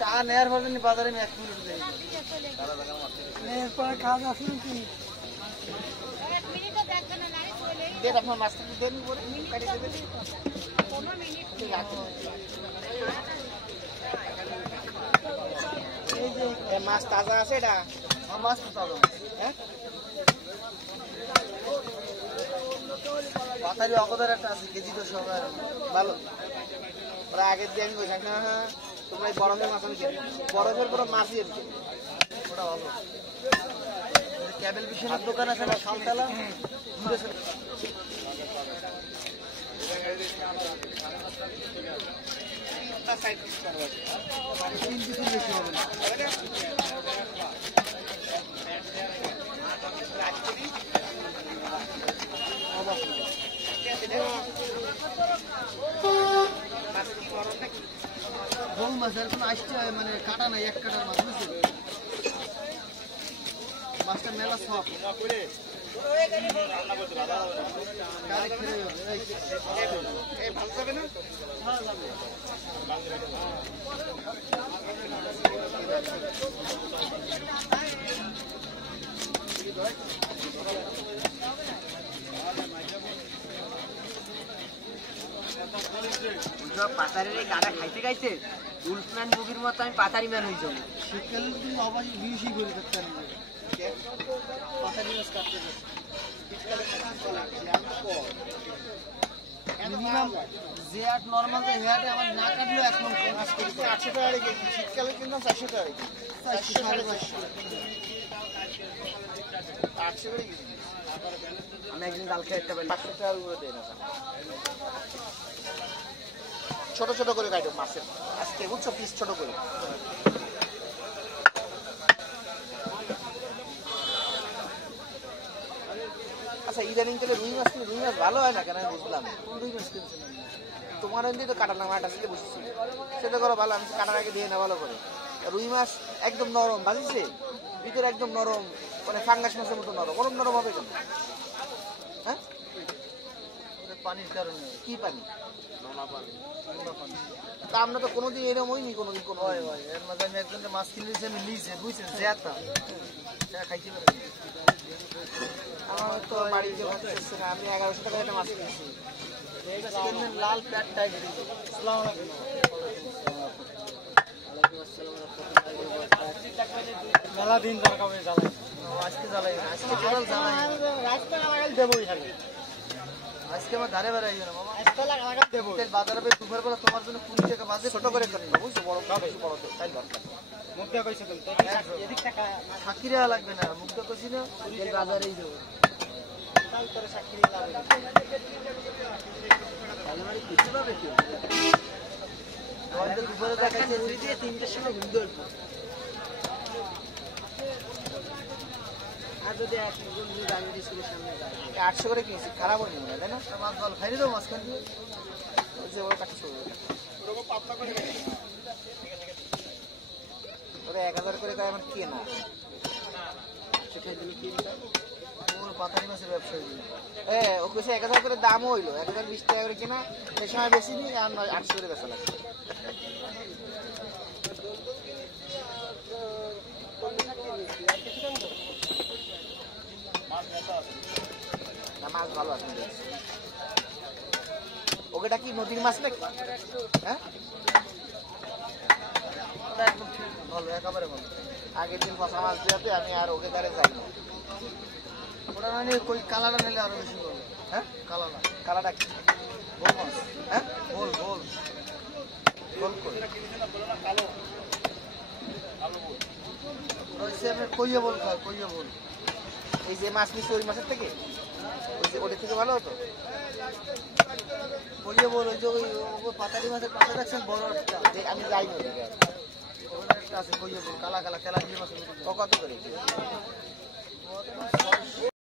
চা নেয়ার পরে বাজারে আমি 1 মিনিট যাই নেয়ার পরে কাজ আছে নাকি দেন আপনার মাছটা দেন পরে কাটি দেবেন 15 মিনিট এই যে মাছ তাজা আছে এটা মাছ তাজা হ্যাঁ পাতারি অগদার একটা আছে কেজি তো সবার ভালো ওরা আগের দিয়ে আমি বলছি না তোমরা বরফের মাছ আমি কিনি বরফের পুরো মাছই এমনি ওটা ভালো ক্যাবেল বিশনের দোকান আছে না শালতলা বউ মাছের কোনো আসতে মানে কাটা নাই এক কাটার মাছ বুঝছেন মাছটা মেলা সব ভালো যাবে না পাতারের এই গাড়া খাইতে খাইতে উলফম্যান মুভির মতো আমি পাতারি ম্যান হয়ে যাবো শীতকালে তুমি অবশ্যই বিউসি করে থাকতে পাতারি মাছ কাটতে মিনিমাম যে আট নর্মাল যে হেয়ারে আমার না কাটলেও এখন 800 টাকা কেজি শীতকালে কিন্তু 400 টাকা 800 করে কেজি আমি একদিন ডাল খেয়ে একটা 500 টাকার উপরে দেয় না ছোট ছোট করে কাটো মাছের আজকে বুঝছো পিস ছোট করে আচ্ছা ইদানিং থেকে রুই মাছ ভালো হয় না কেন আমি বুঝলাম রুই মাছ কিনছেন তোমার তো কাটার নাম একটা ছিল বুঝছি সেটা করো ভালো আমি কাটার আগে দিয়ে না ভালো করে রুই মাছ একদম নরম বাজিছে ভিতরে একদম নরম মানে ফাঙ্গাস মাছের মতো নরম ওরম নরম হবে কেন হ্যাঁ পানির কারণে কি পানি তা আমরা তো কোনোদিন এরকম হয়নি কোনোদিন কোনো হয় এর মাঝে আমি একজনকে মাছ কিনে দিয়েছি আমি নিয়েছি বুঝছেন জেতা খাইতে পারি আমার তো বাড়িতে হচ্ছে না আমি 1100 টাকা একটা মাছ কিনেছি লাল প্যাট টাইপ মেলা দিন জ্বালাই আজকে জ্বালাই আজকে টোটাল জ্বালাই রাস্তা লাগাই দেবো এখানে আজকে আমার ধারে বেড়ে আইও না মামা আজকে লাগাই দেবো বাজারে পে দুপুর বেলা তোমার জন্য 20 টাকা বাজে ছোট করে করে না বুঝছো বড় কাজ বড় তো তাই দরকার মুখটা কইছো তো এদিক টাকা সাকিরা লাগবে না মুখটা কইছি না তেল বাজারেই দেব কাল করে সাকিরি লাগবে আলমারি কিছু পাবে কি আমাদের দুপুরে দেখাইছে রুই দিয়ে 3টার সময় ঘুম দেব আর যদি এক বন্ধু গাড়ি স্কুলের সামনে যায় 800 করে কিনছি খারাপ হয়নি না তাই না মাছ ভালো খাইলে দাও মাছ খান দিয়ে ওই যে ওরা কাটছে ওরা পাতলা করে ওরা 1000 করে গায় আমার কি না সেটা দিলে কি ওর পাতারি মাছের ব্যবসা ও কইছে 1000 করে দাম হইলো 1020 টাকা করে কিনা এই সময় বেশি নি আর 800 করে বেচা লাগে মাছ ভালো আছে ওটা কি নদীর মাছ নাকি হ্যাঁ একদম ভালো একেবারে ভালো আগের দিন ফসা মাছ দেওয়াতে আমি আর ওকে ধারে যাই না ওটা মানে কই কালাটা নিলে আরো বেশি ভালো হ্যাঁ কালাটা কি গোল মাছ হ্যাঁ গোল করে কইয়া বল এই যে মাছ নিচ্ছে ওই মাছের থেকে ওই যে ওটা থেকে ভালো হতো কইয়া বল ওই যে ওই পাতারি মাছের পাশে রাখছেন বড় আমি যাই না আছে কইয়া বল কালা তেলা দিয়ে মাছ কত করে